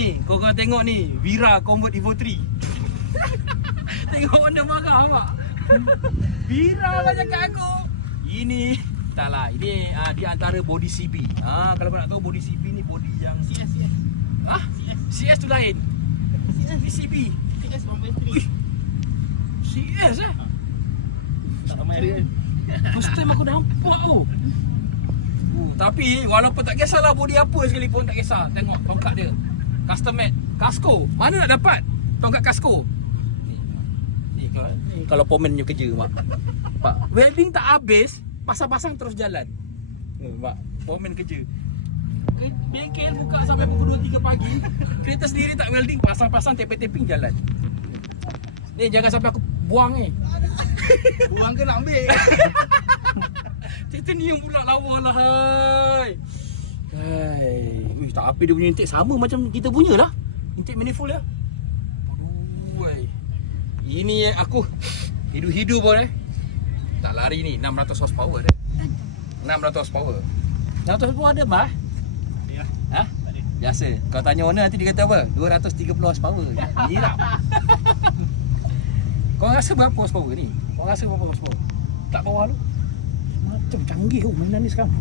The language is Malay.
Ni, kau tengok ni, Vira Convert Evo 3. Tengok Honda marah mak. Vira lah cakap aku. Ini tak lah, ini di antara body CB. Kalau kau nak tahu body CB ni body yang CS. CS tu lain. Ni CB. CS 1.3. CS Tak ramai dia. First time aku nampak tu. Tapi walaupun tak kisahlah body apa sekalipun tak kisah. Tengok tongkat dia. Custom made. Kasko. Mana nak dapat tongkat kasko? Ni kalau Pomen punya kerja mak. Pak, welding tak habis, pasang-pasang terus jalan. Mak, Pomen kerja. Bengkel buka sampai pukul 2-3 pagi. Kereta sendiri tak welding, pasang-pasang taping-taping jalan. Ni jangan sampai aku buang ni. Buang ke nak ambil? Cerita ni yang pula lawa lah hai. Wih, tapi dia punya intake sama macam kita punya lah. Intake manifold ya. Aduh. Ini yang aku hidu-hidu pun tak lari ni 600 horsepower dah. 600 horsepower. 600 horsepower ada mah? Ya. Ha? Biasa. Kau tanya owner nanti dia kata apa? 230 horsepower. Girap. Kau rasa berapa horsepower ni? Kau rasa berapa horsepower? Tak bawah lu. Macam canggih mainan ni sekarang.